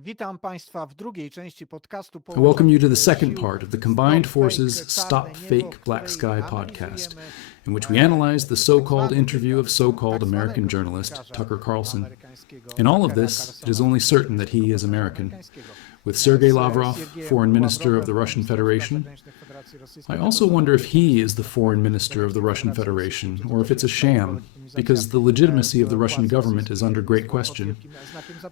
Witam Państwa w drugiej części podcastu. I welcome you to the second part of the Combined Forces Stop Fake Black Sky podcast, in which we analyze the so-called interview of so-called American journalist Tucker Carlson. In all of this, it is only certain that he is American. With Sergei Lavrov, Foreign Minister of the Russian Federation, I also wonder if he is the Foreign Minister of the Russian Federation, or if it's a sham, because the legitimacy of the Russian government is under great question.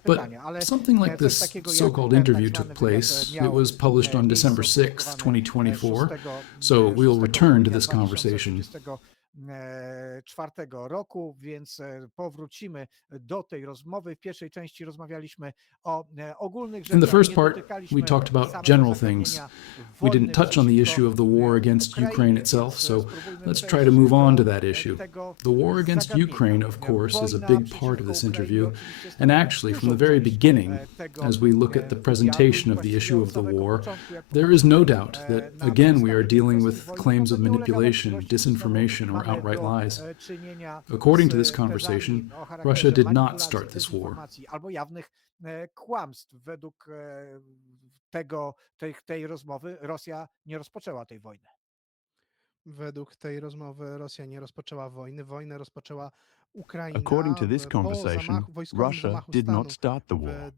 But something like this so-called interview took place. It was published on December 6th, 2024, so we'll return to this conversation. 2024 roku, więc powrócimy do tej rozmowy. W pierwszej części rozmawialiśmy o ogólnych rzeczach. In the first part, we talked about general things. We didn't touch on the issue of the war against Ukraine itself, so let's try to move on to that issue. The war against Ukraine, of course, is a big part of this interview, and actually, from the very beginning, as we look at the presentation of the issue of the war, there is no doubt that, again, we are dealing with claims of manipulation, disinformation, or outright lies. According to this conversation, Russia did not start this war. Albo jawnych kłamstw. Według tej rozmowy Rosja nie rozpoczęła tej wojny. Według tej rozmowy Rosja nie rozpoczęła wojny. Wojnę rozpoczęła Ukraina. According to this conversation, Russia did not start the war.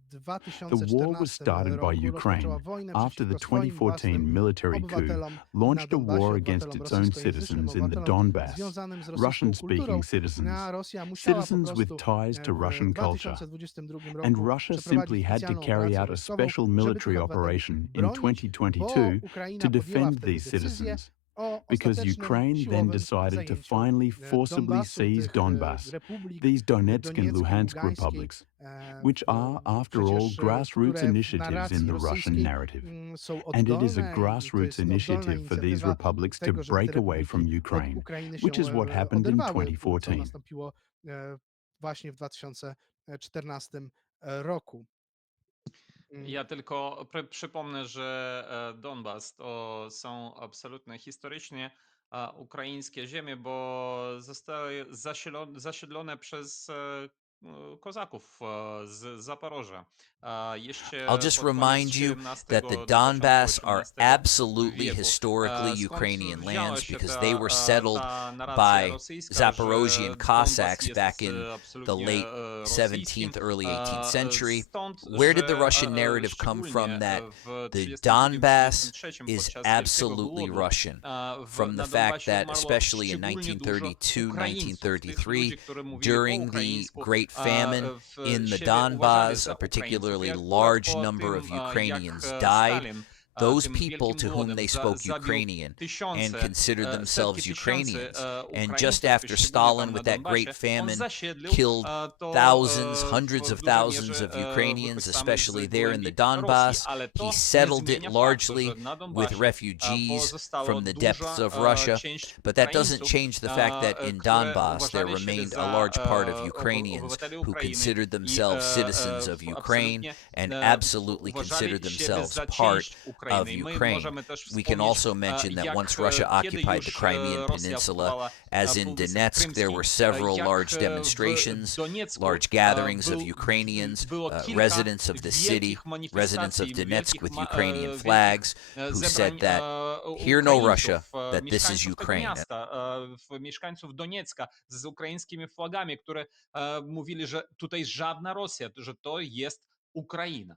The war was started by Ukraine after the 2014 military coup launched a war against its own citizens in the Donbass, Russian-speaking citizens, citizens with ties to Russian culture. And Russia simply had to carry out a special military operation in 2022 to defend these citizens, because Ukraine then decided to finally forcibly seize Donbass, these Donetsk and Luhansk republics, which are, after all, grassroots initiatives in the Russian narrative. And it is a grassroots initiative for these republics to break away from Ukraine, which is what happened in 2014. Właśnie w 2014 roku. Ja tylko przypomnę, że Donbas to są absolutnie historycznie ukraińskie ziemie, bo zostały zasiedlone przez Kozaków z Zaporoża. I'll just remind you that the Donbass are absolutely historically Ukrainian lands because they were settled by Zaporozhian Cossacks back in the late 17th, early 18th century. Where did the Russian narrative come from that the Donbass is absolutely Russian? From the fact that, especially in 1932, 1933, during the Great Famine in the Donbass, a particularly large number of Ukrainians died. Those people to whom they spoke Ukrainian and considered themselves Ukrainians. And just after Stalin, with that great famine, killed thousands, hundreds of thousands of Ukrainians, especially there in the Donbass. He settled it largely with refugees from the depths of Russia. But that doesn't change the fact that in Donbass there remained a large part of Ukrainians who considered themselves citizens of Ukraine and absolutely considered themselves part of Ukraine. We can also mention that once Russia occupied the Crimean Peninsula, as in Donetsk, there were several large demonstrations, large gatherings of Ukrainians, residents of the city, residents of Donetsk with Ukrainian flags, who said that, "Hear no Russia, that this is Ukraine." Mieszkańców Doniecka z ukraińskimi flagami, które mówili, że tutaj żadna Rosja, że to jest Ukraina.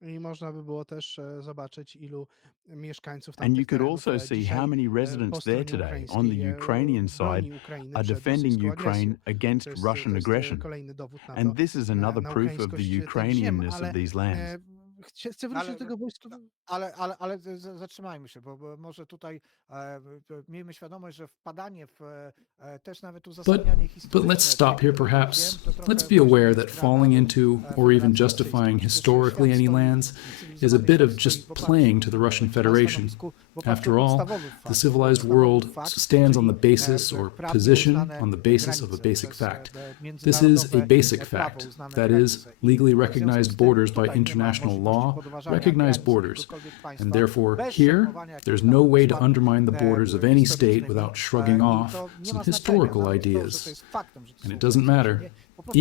I można by było też zobaczyć, ilu mieszkańców And you could also see how many residents there today on the Ukrainian side are defending Ukraine against Russian aggression. And this is another proof of the Ukrainianness of these lands. Chcę wrócić do tego wojska. Ale zatrzymajmy się, bo może tutaj miejmy świadomość, że wpadanie w też nawet uzasadnianie historyczne. But let's stop here perhaps. Let's be aware that falling into or even justifying historically any lands is a bit of just playing to the Russian Federation. After all, the civilized world stands on the basis or position on the basis of a basic fact. This is a basic fact, that is, legally recognized borders by international law recognize borders, and therefore here, there's no way to undermine the borders of any state without shrugging off some historical ideas. And it doesn't matter.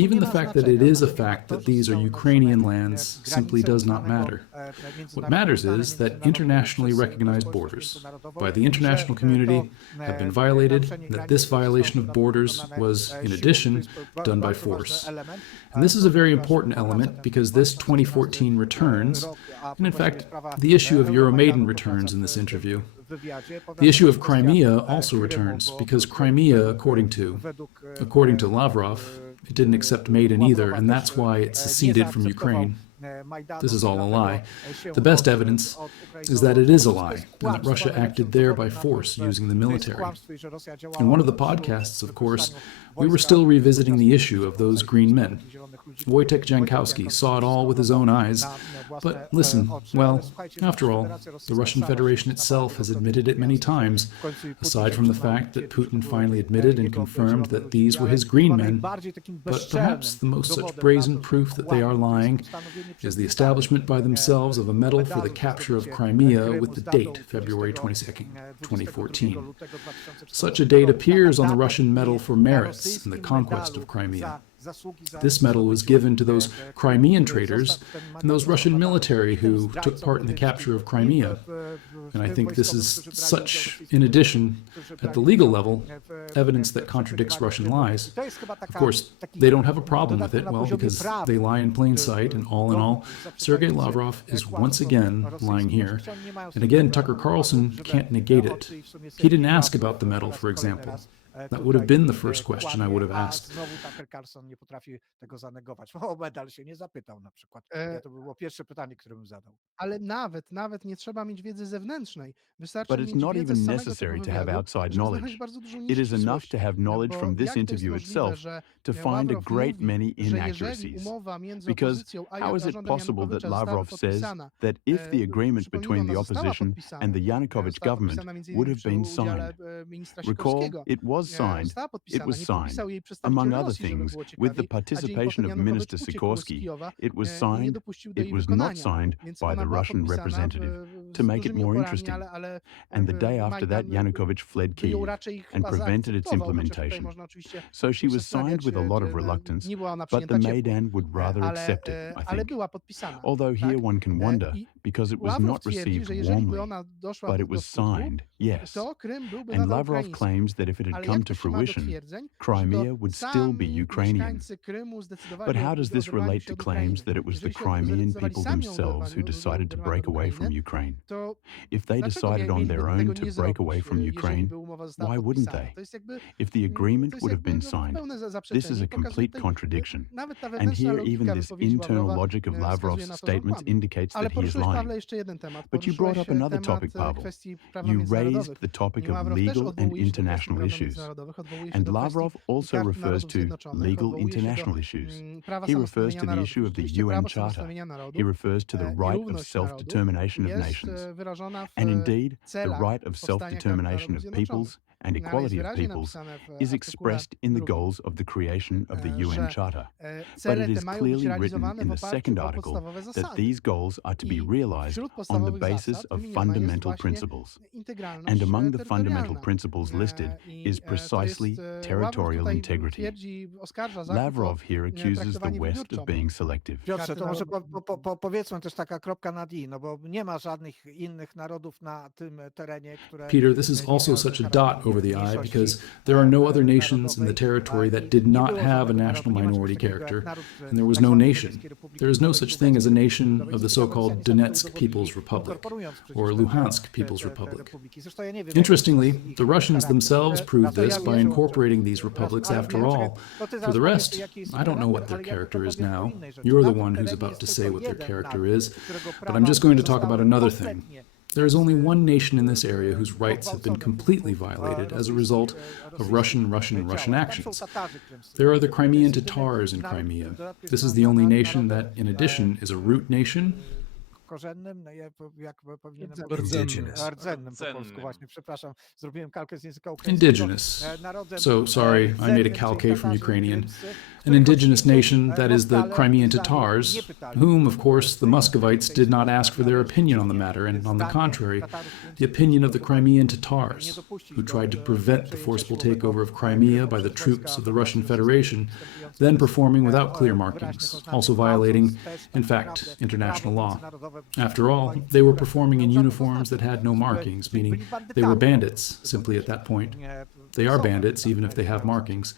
Even the fact that it is a fact that these are Ukrainian lands simply does not matter. What matters is that internationally recognized borders by the international community have been violated, and that this violation of borders was, in addition, done by force. And this is a very important element because this 2014 returns, and in fact, the issue of Euromaidan returns in this interview. The issue of Crimea also returns because Crimea, according to Lavrov, it didn't accept Maidan either, and that's why it seceded from Ukraine. This is all a lie. The best evidence is that it is a lie, and that Russia acted there by force using the military. In one of the podcasts, of course, we were still revisiting the issue of those green men. Wojtek Jankowski saw it all with his own eyes. But listen, well, after all, the Russian Federation itself has admitted it many times, aside from the fact that Putin finally admitted and confirmed that these were his green men. But perhaps the most such brazen proof that they are lying is the establishment by themselves of a medal for the capture of Crimea with the date February 22nd, 2014. Such a date appears on the Russian medal for merits in the conquest of Crimea. This medal was given to those Crimean traitors and those Russian military who took part in the capture of Crimea. And I think this is such, in addition, at the legal level, evidence that contradicts Russian lies. Of course, they don't have a problem with it, well, because they lie in plain sight, and all in all, Sergei Lavrov is once again lying here. And again, Tucker Carlson can't negate it. He didn't ask about the medal, for example. That would have been the first question I would have asked. Carlson nie potrafi tego zanegować. O medal się nie zapytał na przykład. To było pierwsze pytanie, które bym zadał. Ale nawet nie trzeba mieć wiedzy zewnętrznej. Wystarczy But it's mieć not wiedzę even z samego necessary tego to have wywiadu, outside żeby knowledge. znaleźć bardzo dużo It is enough nieścisłości. to have knowledge Bo from jak this to jest interview możliwe, itself że to find a Ławrow great mówi, many że jeżeli inaccuracies. umowa między Because opozycją a how is it zarządem possible that Janukowycza została Lavrov says podpisana, that if the agreement between the została opposition podpisana, and the Yanukovych została government podpisana między would innymi have been przy udziale, signed? ministra Recall, Sikorskiego. it was signed. Została It podpisana, was nie signed. podpisał jej Among przedstawiciel other Rosji, żeby things, było with the ciekawiej, a dzień participation potem of Janukowicz Minister uciekł z Sikorski, Kijowa it was i nie signed. dopuścił do It jej was not wykonania. signed Więc by ona the była Russian podpisana representative. z To make it dużymi more oporami, interesting, ale and the day after that, Majdan Yanukovych fled ją Kyiv raczej and chyba prevented its zaakceptował, chociaż tutaj implementation. można oczywiście So she się was signed zastanawiać, with a lot of czy reluctance, nie była ona but the przyjęta ciepło. Maidan would rather Ale, accept it, I ale think. była podpisana. Although here Tak? one can wonder, I because it was Ławrow not twierdzi, received że jeżeli by warmly, ona doszła but do it was skutku, signed, yes. to Krym byłby And nadal Lavrov ukraiński. claims that if it had Ale come jak to to się ma do fruition, twierdzeń, Crimea że to would still sami be Ukrainian. mieszkańcy Krymu zdecydowali But how o does this oderwaniu relate się to od claims Ukrainy? that it was the Jeżeli się Crimean zdecydowali people sami o themselves who oderwaniu decided to break od away from Ukrainy, Ukraine? to If they dlaczego decided on mieliby their tego own nie to break zrobić, away from jeżeli Ukraine, by umowa została why wouldn't podpisana? they? To jest jakby, If the agreement to jest would have been jakby, signed, pełne this is zaprzeczenie a i pokazuje complete tutaj, contradiction. nawet ta And wewnętrzna here, logika even this wypowiedzi internal Ławrowa, logic of wskazuje Lavrov's na to, że statements kłamie. indicates Ale that he is poruszyłeś, Pawle, lying. jeszcze jeden temat. But you brought up Poruszyłeś another temat topic, Pavel. kwestii prawa You raised międzynarodowych. the topic I of Ławrow też legal and odwołuje się do kwestii international praw issues. międzynarodowych, odwołuje się And do kwestii Lavrov also Karty refers Narodów to Zjednoczonych, legal odwołuje się do international issues. prawa He refers samostanowienia to the narodów. issue of the Oczywiście UN prawo Charter. samostanowienia narodów He refers to the i right of równość narodów self-determination of jest nations. wyrażona w And indeed, the celach right of powstania Karty self-determination Narodów of Zjednoczonych. peoples and No, ale jest equality of wyraźnie peoples napisane w is artykule expressed in the drugim, goals of the creation of the UN że Charter. But cele it te is mają być clearly written realizowane in w the oparciu second o article podstawowe that zasady. these goals are to be I realized wśród on the podstawowych basis zasad of wymieniona jest fundamental właśnie principles. integralność And among the fundamental terytorialna. principles listed I is to jest, precisely Ławrow territorial tutaj integrity. twierdzi, oskarża Zachód o Lavrov here accuses the traktowanie West wybiórczo. of being selective. Piotrze, Karty to może Narodów. powiedzmy też taka kropka nad i, no bo nie ma żadnych innych narodów na tym terenie, które... Peter, this is nie also miały such a charakteru dot over the eye mniejszości, because there are no other nations in the narodowej, territory that i did nie not było have a żadnego national narodu, nie ma czegoś minority takiego jak character, naród, and there was tak no zwanej nation. Sowieckiej Republiki There is no Ludowej such thing as a nation Ludowej, of the więc so-called sami Donetsk udowodnili, People's Republic inkorporując przecież or te- Luhansk te- People's te Republic. republiki. Zresztą ja nie wiem, Interestingly, jaki jest the ich Russians charakter. themselves proved To ja this by wiem, że- incorporating these republics Ale after nie, all. czekaj, bo ty For zaraz the powiesz, rest, jaki jest I don't know what charakter, their ale ja character tylko is powiem o now. innej rzeczy. You're Na the tym one who's terenie about jest to tylko say what their jeden character naród, is, którego but prawa I'm just going to talk zostały about another thing. kompletnie There is only one nation in this area whose rights have been completely violated as a result of Russian actions. There are the Crimean Tatars in Crimea. This is the only nation that, in addition, is a root nation. korzennym, no jak powinienem Rdzennym. rdzennym po polsku Rdzennym. właśnie, przepraszam, zrobiłem kalkę z języka ukraińskiego. Indigenous. Narodem, So sorry, I made a rdzennym, calque czyli from Tatarzy Ukrainian. krymscy, an indigenous nation that is the Crimean Tatars, whom, of course, the Muscovites did not ask for their opinion on the matter, and on the contrary, the opinion of the Crimean Tatars, who tried to prevent the forceful takeover of Crimea by the troops of the Russian Federation, then performing without clear markings, also violating, in fact, international law. After all, they were performing in uniforms that had no markings, meaning they were bandits, simply at that point. They are bandits, even if they have markings.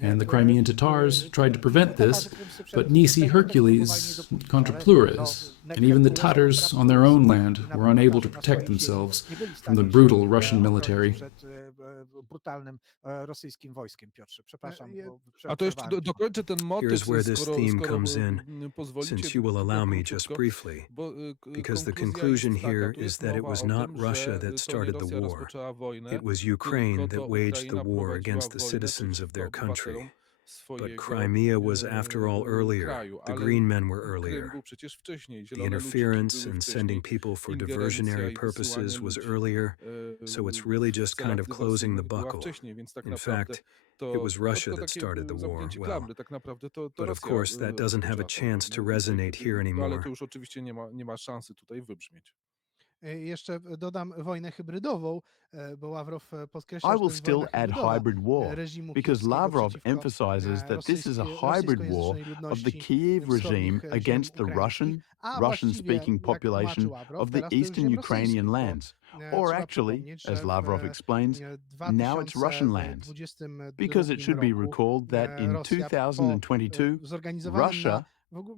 And the Crimean Tatars tried to prevent this, but Nisi Hercules contra plures, and even the Tatars on their own land were unable to protect themselves from the brutal Russian military. Here's where this theme comes in, since you will allow me just briefly, because the conclusion here is that it was not Russia that started the war. It was Ukraine that waged the war against the citizens of their country. But Crimea was, after all, earlier. The Green Men were earlier. The interference and sending people for diversionary purposes was earlier, so it's really just kind of closing the buckle. In fact, it was Russia that started the war. Well, but of course, that doesn't have a chance to resonate here anymore. Jeszcze dodam wojnę hybrydową, bo Ławrow podkreśla, I że to will jest still wojna add hybrydowa hybrid war, reżimu because kijowskiego Lavrov przeciwko emphasizes that this is a hybrid war rosyjskojęzycznej of the ludności Kiev regime wschodnich ziem against the ukraińskich, a Russian-speaking właściwie, jak population tłumaczy Ławrow, of the teraz to już eastern ziem Ukrainian rosyjskich, bo, lands. Or trzeba actually, przypomnieć, as że Lavrov explains, w now it's Russian lands. 2022 Because it should be roku recalled that in Rosja po 2022, zorganizowanym Russia,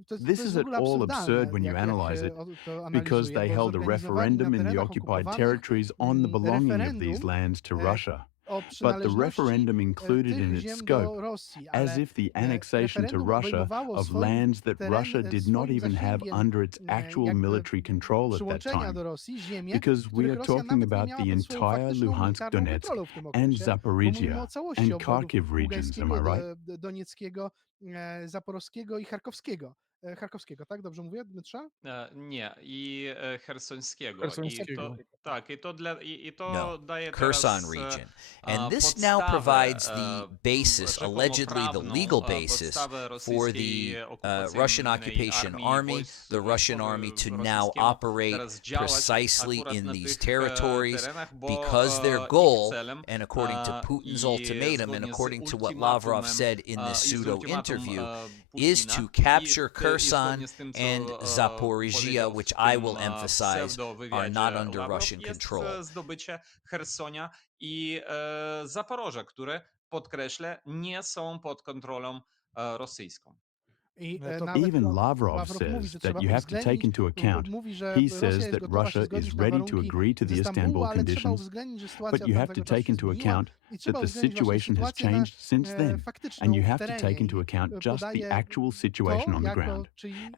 to this jest is w at ogóle all absurdalne, absurd when you jak analyze it, to because analizuje, they bo held a zorganizowali na referendum in the terenach occupied okupowanych territories on the belonging of these referendum lands to Russia. o But the przynależności referendum included tych in its ziem scope, do Rosji, as ale if the annexation to referendum Russia obejmowało of swoim lands that Russia terenem, did not swoim even have zasięgiem, under its actual jakby military control at that przyłączenia time. do Rosji, ziemie, Because we których are Rosja talking nawet nie about miała the pod swoją entire faktyczną Luhansk, militarną Donetsk, kontrolą w tym and okresie, bo mówimy Zaporizhia o całości and obwodów Kharkiv regions, am I Ługańskiego, right? Donieckiego, Zaporowskiego i Charkowskiego. Charkowskiego, tak? Dobrze mówię, Dmytrze? Nie, i Chersońskiego. Chersońskiego. I to No, daje Kherson teraz region. And this now podstawę, provides the basis, rzekomo allegedly the prawną, legal basis podstawę for the rosyjskiej Russian okupacyjnej occupation armii, army, wojsk the Russian army to rosyjskiego now operate teraz działać precisely akurat in na these tych territories terenach, bo because their ich goal, celem, and according to Putin's i ultimatum and zgodnie z according to what ultimatumem, Lavrov said in this i z pseudo ultimatum, interview, is Putina, to capture i Kherson zgodnie z tym, co, and Zaporizhia, powiedział w which I tym, will emphasize are not pseudowywiadzie under Lavrov, Russian jest control. zdobycie Chersonia i Zaporoża, które, podkreślę, nie są pod kontrolą rosyjską. Even Lavrov says that you have to take into account, he says that Russia is ready to agree to the Istanbul conditions, but you have to take into account that the situation has changed since then, and you have to take into account just the actual situation on the ground.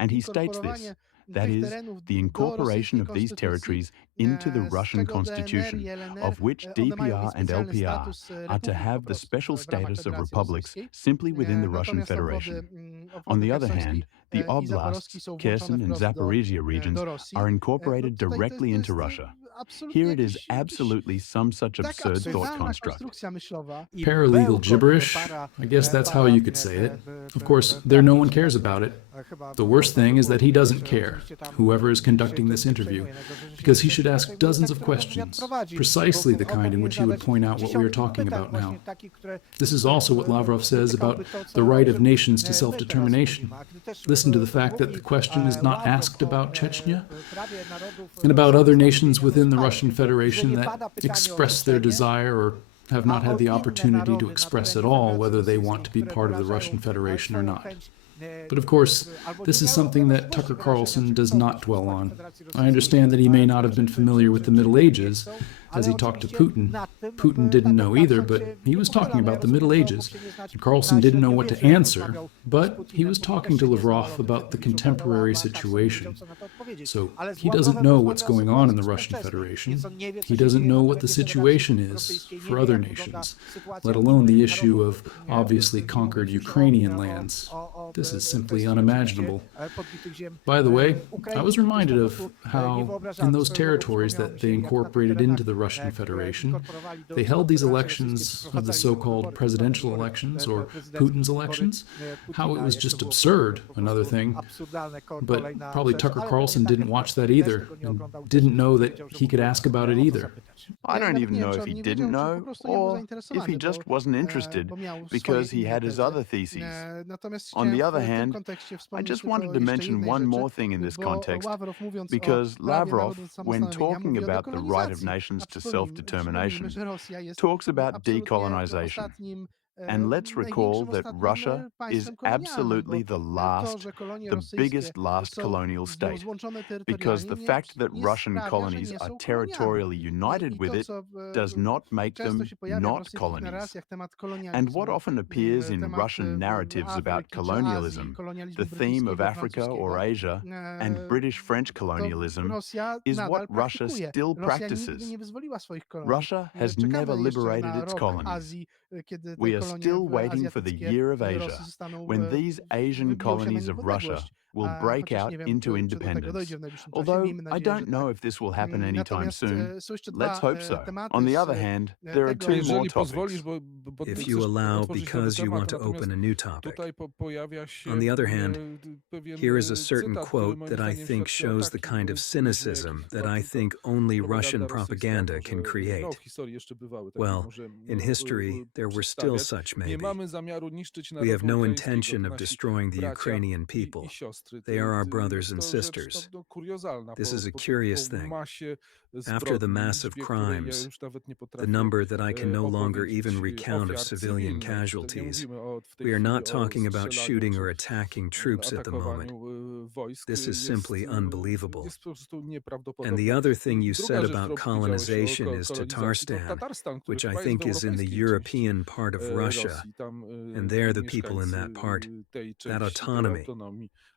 And he states this, that is, the incorporation of these territories into the Russian constitution, of which DPR and LPR are to have the special status of republics simply within the Russian Federation. On the other hand, the oblasts, Kherson and Zaporizhia regions are incorporated directly into Russia. Here it is absolutely some such absurd thought construct. Paralegal gibberish? I guess that's how you could say it. Of course, there no one cares about it. The worst thing is that he doesn't care, whoever is conducting this interview, because he should ask dozens of questions, precisely the kind in which he would point out what we are talking about now. This is also what Lavrov says about the right of nations to self-determination. Listen to the fact that the question is not asked about Chechnya, and about other nations within the Russian Federation that express their desire or have not had the opportunity to express at all whether they want to be part of the Russian Federation or not. But of course, this is something that Tucker Carlson does not dwell on. I understand that he may not have been familiar with the Middle Ages, as he talked to Putin. Putin didn't know either, but he was talking about the Middle Ages. And Carlson didn't know what to answer, but he was talking to Lavrov about the contemporary situation. So he doesn't know what's going on in the Russian Federation. He doesn't know what the situation is for other nations, let alone the issue of obviously conquered Ukrainian lands. This is simply unimaginable. By the way, I was reminded of how, in those territories that they incorporated into the Russian Federation, they held these elections of the so-called presidential elections, or Putin's elections, how it was just absurd, another thing. But probably Tucker Carlson didn't watch that either, and didn't know that he could ask about it either. I don't even know if he didn't know, or if he just wasn't interested because he had his other theses. On the other hand, I just wanted to mention one more thing in this context, because Lavrov, when talking about the right of nations to self-determination, talks about decolonization. And let's recall that Russia is absolutely the biggest last colonial state, because the fact that Russian colonies are territorially united with it does not make them not colonies. And what often appears in Russian narratives about colonialism, the theme of Africa or Asia, and British-French colonialism, is what Russia still practices. Russia has never liberated its colonies. We are still waiting for the year of Asia, when these Asian colonies of Russia will break out into independence. Although I don't know if this will happen anytime soon. Let's hope so. On the other hand, there are two more topics. If you allow, because you want to open a new topic. On the other hand, here is a certain quote that I think shows the kind of cynicism that I think only Russian propaganda can create. Well, in history, there were still such maybe. We have no intention of destroying the Ukrainian people. They are our brothers and sisters. This is a curious thing. After the massive crimes, the number that I can no longer even recount of civilian casualties, we are not talking about shooting or attacking troops at the moment. This is simply unbelievable. And the other thing you said about colonization is Tatarstan, which I think is in the European part of Russia, and there the people in that part, that autonomy,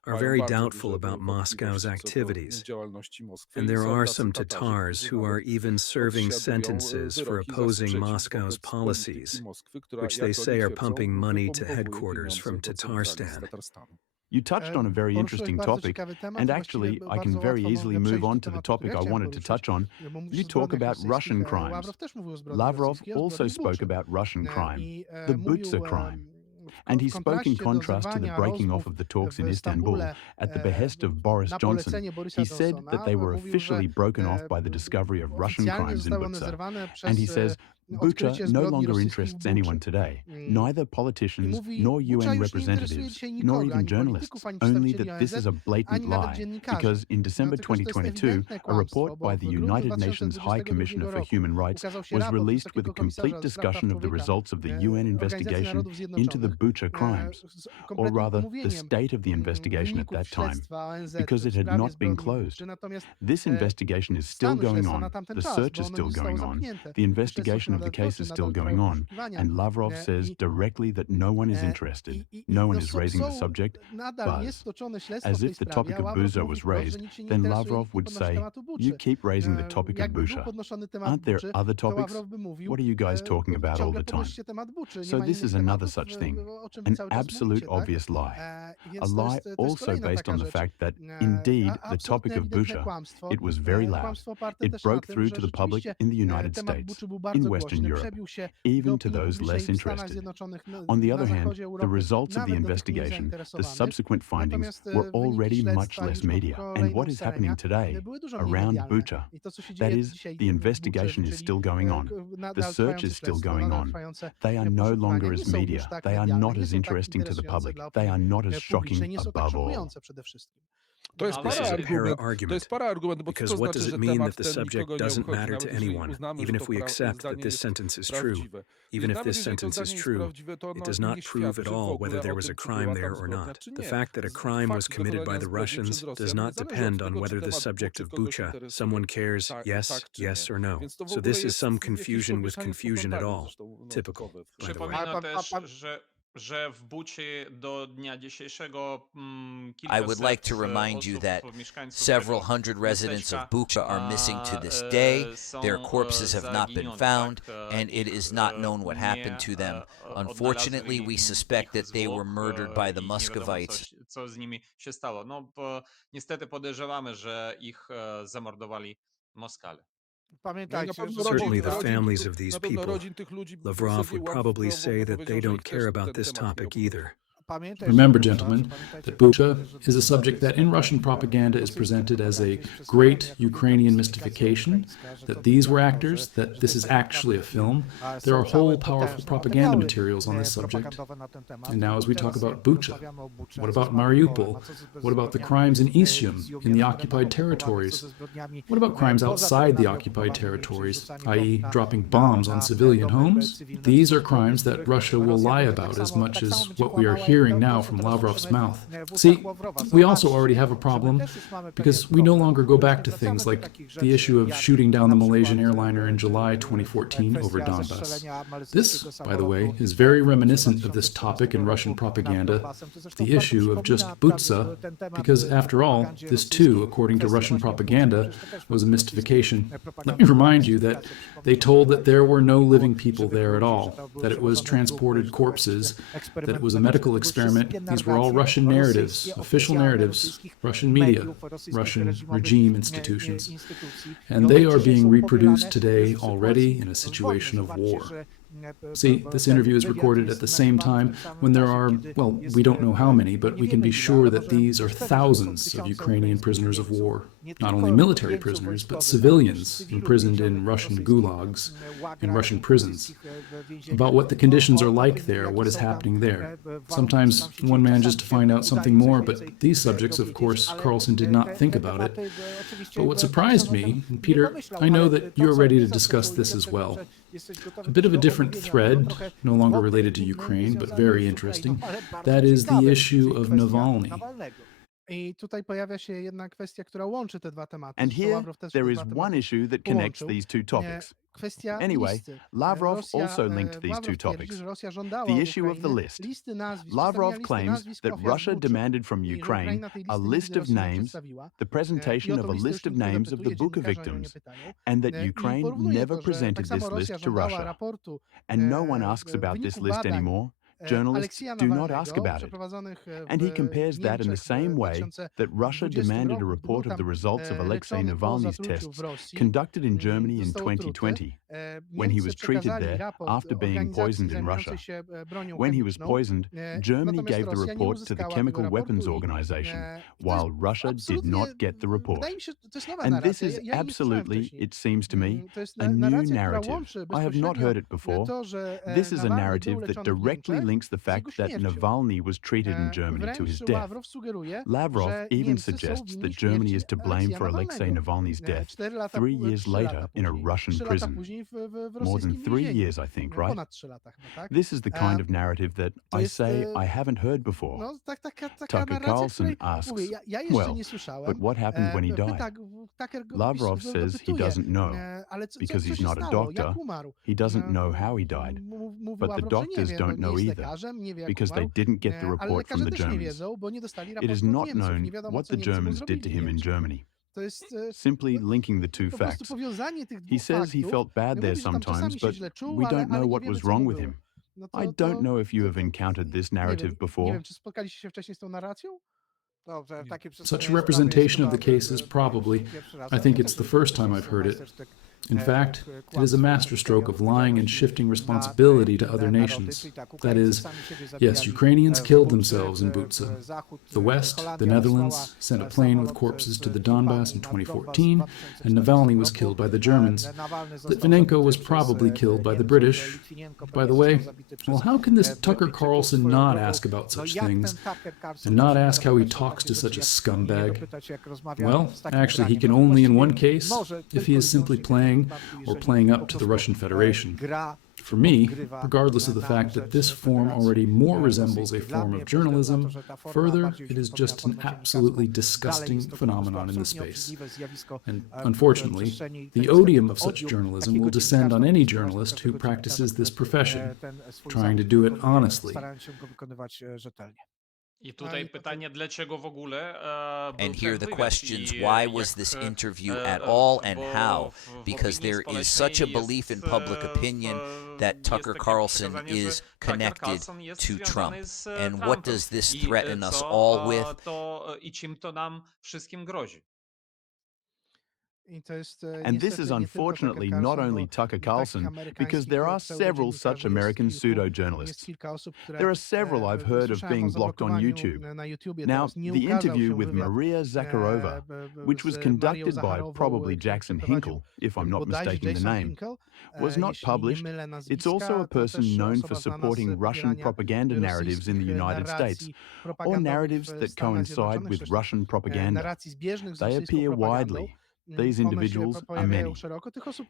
are very doubtful about Moscow's activities. And there are some Tatars who are even serving sentences for opposing Moscow's policies, which they say are pumping money to headquarters from Tatarstan. You touched on a very interesting topic, and actually I can very easily move on to the topic I wanted to touch on. You talk about Russian crimes. Lavrov also spoke about Russian crime, the Butsa crime. And he spoke in contrast to the breaking off of the talks in Istanbul at the behest of Boris Johnson. He said that they were officially broken off by the discovery of Russian crimes in Butsa. And he says, Bucha no longer interests anyone today, neither politicians nor UN representatives, nor even journalists, only that this is a blatant lie, because in December 2022, a report by the United Nations High Commissioner for Human Rights was released with a complete discussion of the results of the UN investigation into the Bucha crimes, or rather, the state of the investigation at that time, because it had not been closed. This investigation is still going on, the search is still going on, the investigation of the case is still going on, and Lavrov says directly that no one is interested, no one is raising the subject, buzz. As if the topic of Bucha was raised, then Lavrov would say, you keep raising the topic of Bucha. Aren't there other topics? What are you guys talking about all the time? So this is another such thing, an absolute obvious lie. A lie also based on the fact that, indeed, the topic of Bucha, it was very loud. It broke through to the public in the United States, in Western Europe, even to those less interested. On the other hand, the results of the investigation, the subsequent findings, were already much less media. And what is happening today around Bucha? That is, the investigation is still going on. The search is still going on. They are no longer as media. They are not as interesting to the public. They are not as shocking above all. This is a para-argument, because what does it mean that the subject doesn't matter to anyone, even if we accept that this sentence is true? Even if this sentence is true, it does not prove at all whether there was a crime there or not. The fact that a crime was committed by the Russians does not depend on whether the subject of Bucha, someone cares yes, yes or no. So this is some confusion with confusion at all. Typical, by the way. że w Buczy do dnia dzisiejszego I would like kilkaset to remind you that mieszkańców several tego hundred residents of miasteczka Bucha are missing to this day. Their corpses have not been found, and it is not known what happened to them. Unfortunately, we suspect that they were murdered by the Muscovites. Co z nimi się stało? No, niestety podejrzewamy, że ich zamordowali Moskale. Pamiętajcie, że Certainly the families of these people, Lavrov would probably say that they don't care about this topic either. Remember, gentlemen, that Bucha is a subject that in Russian propaganda is presented as a great Ukrainian mystification, that these were actors, that this is actually a film. There are whole powerful propaganda materials on this subject. And now as we talk about Bucha, what about Mariupol? What about the crimes in Isium, in the occupied territories? What about crimes outside the occupied territories, i.e. dropping bombs on civilian homes? These are crimes that Russia will lie about as much as what we are hearing now from Lavrov's mouth. See, we also already have a problem because we no longer go back to things like the issue of shooting down the Malaysian airliner in July 2014 over Donbass. This, by the way, is very reminiscent of this topic in Russian propaganda, the issue of just Butsa, because after all, this too, according to Russian propaganda, was a mystification. Let me remind you that they told that there were no living people there at all, that it was transported corpses, that it was a medical experiment. These were all Russian narratives, official narratives, Russian media, Russian regime institutions. And they are being reproduced today already in a situation of war. See, this interview is recorded at the same time when there are, well, we don't know how many, but we can be sure that these are thousands of Ukrainian prisoners of war. Not only military prisoners, but civilians imprisoned in Russian gulags, in Russian prisons. About what the conditions are like there, what is happening there. Sometimes one manages to find out something more, but these subjects, of course, Carlson did not think about it. But what surprised me, and Peter, I know that you're ready to discuss this as well. A bit of a different thread, no longer related to Ukraine, but very interesting. That is the issue of Navalny. I tutaj pojawia się jedna kwestia, która łączy te dwa tematy. And here there is one issue that connects these two topics. Anyway, Lavrov also linked these two topics. The issue of the list. Lavrov claims that Russia demanded from Ukraine a list of names, the presentation of a list of names of the Bucha victims, and that Ukraine never presented this list to Russia. And no one asks about this list anymore. Journalists do not ask about it. And he compares that in the same way that Russia demanded a report of the results of Alexei Navalny's tests conducted in Germany in 2020, when he was treated there after being poisoned in Russia. When he was poisoned, Germany gave the report to the Chemical Weapons Organization, while Russia did not get the report. And this is absolutely, it seems to me, a new narrative. I have not heard it before. This is a narrative that directly links the fact that Navalny was treated in Germany to his death. Lavrov even suggests that Germany is to blame for Alexei Navalny's death 3 years later in a Russian prison. More than 3 years, I think, right? This is the kind of narrative that I say I haven't heard before. Tucker Carlson asks, well, but what happened when he died? Lavrov says he doesn't know, because he's not a doctor. He doesn't know how he died. But the doctors don't know either, because they didn't get the report from the Germans. It is not known what the Germans did to him in Germany. Simply linking the two facts. He says he felt bad there sometimes, but we don't know what was wrong with him. I don't know if you have encountered this narrative before. Such a representation of the case is probably, I think it's the first time I've heard it. In fact, it is a masterstroke of lying and shifting responsibility to other nations. That is, yes, Ukrainians killed themselves in Butsa. The West, the Netherlands, sent a plane with corpses to the Donbass in 2014, and Navalny was killed by the Germans. Litvinenko was probably killed by the British. By the way, well, how can this Tucker Carlson not ask about such things, and not ask how he talks to such a scumbag? Well, actually, he can only in one case, if he is simply playing or playing up to the Russian Federation. for me, regardless of the fact that this form already more resembles a form of journalism, further, it is just an absolutely disgusting phenomenon in the space. And unfortunately, the odium of such journalism will descend on any journalist who practices this profession, trying to do it honestly. I tutaj pytanie, dlaczego w ogóle był And here ten the wywiad questions, i why was this interview at all and how? Because there is such a belief in public opinion that Tucker Carlson is connected to Trump. And what does this threaten us all with? I czym to nam wszystkim grozi? And this is unfortunately not only Tucker Carlson, because there are several such American pseudo-journalists. There are several I've heard of being blocked on YouTube. Now, the interview with Maria Zakharova, which was conducted by probably Jackson Hinkle, if I'm not mistaking the name, was not published. It's also a person known for supporting Russian propaganda narratives in the United States, or narratives that coincide with Russian propaganda. They appear widely. These individuals are many.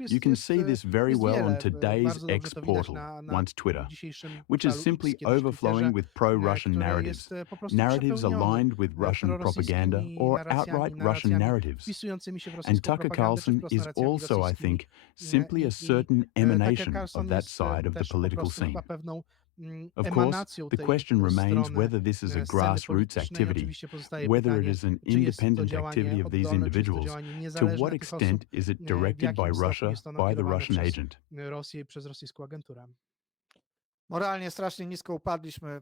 You can see this very well on today's X portal, once Twitter, which is simply overflowing with pro-Russian narratives, narratives aligned with Russian propaganda or outright Russian narratives. And Tucker Carlson is also, I think, simply a certain emanation of that side of the political scene. Of course, the question remains whether this is a grassroots activity, whether it is an independent activity of these individuals, to what extent is it directed by Russia, by the Russian agent. Moralnie strasznie nisko upadliśmy.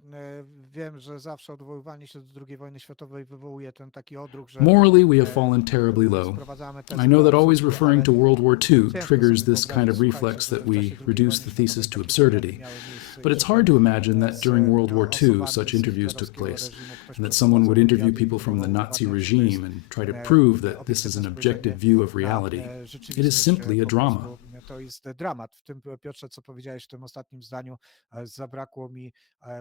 Wiem, że zawsze odwoływanie się do II wojny światowej wywołuje ten taki odruch, że Morally, we have fallen terribly low. I know that always referring to World War II triggers this kind of reflex that we reduce the thesis to absurdity. But it's hard to imagine that during World War II such interviews took place, and that someone would interview people from the Nazi regime and try to prove that this is an objective view of reality. It is simply a drama. To jest dramat. W tym, Piotrze, co powiedziałeś w tym ostatnim zdaniu, zabrakło mi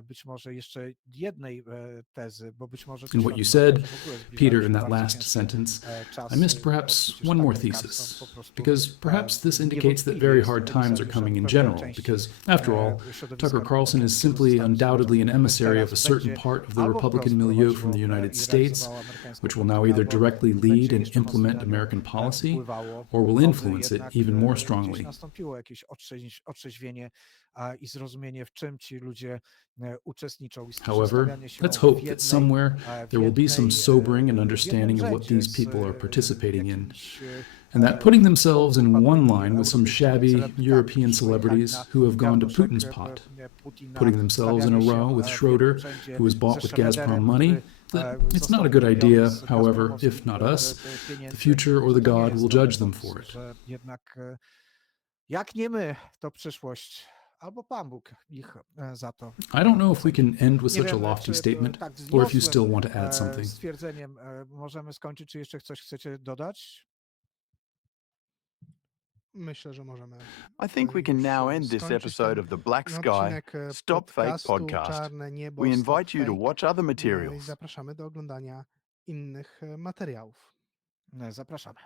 być może jeszcze jednej tezy, bo być może... In what you said, Peter, in that last sentence, I missed perhaps one more thesis, because perhaps this indicates that very hard times are coming in general, because, after all, Tucker Carlson is simply undoubtedly an emissary of a certain part of the Republican milieu from the United States, which will now either directly lead and implement American policy, or will influence it even more strongly. Nastąpiło jakieś otrzeźwienie i zrozumienie, w czym ci ludzie uczestniczą. However, let's hope that somewhere there will be some sobering and understanding of what these people are participating in, and that putting themselves in one line with some shabby European celebrities who have gone to Putin's pot, putting themselves in a row with Schroeder, who was bought with Gazprom money, that it's not a good idea. However, if not us, the future or the God will judge them for it. Jak nie my, to przyszłość, albo Pan Bóg ich za to. I don't know if we can end with such a lofty statement, or if you still want to add something. Stwierdzeniem możemy skończyć, czy jeszcze coś chcecie dodać? Myślę, że możemy. I think we can now end this episode of the Black Sky Stop Fake podcast. We invite you to watch other materials. Zapraszamy do oglądania innych materiałów. Zapraszamy.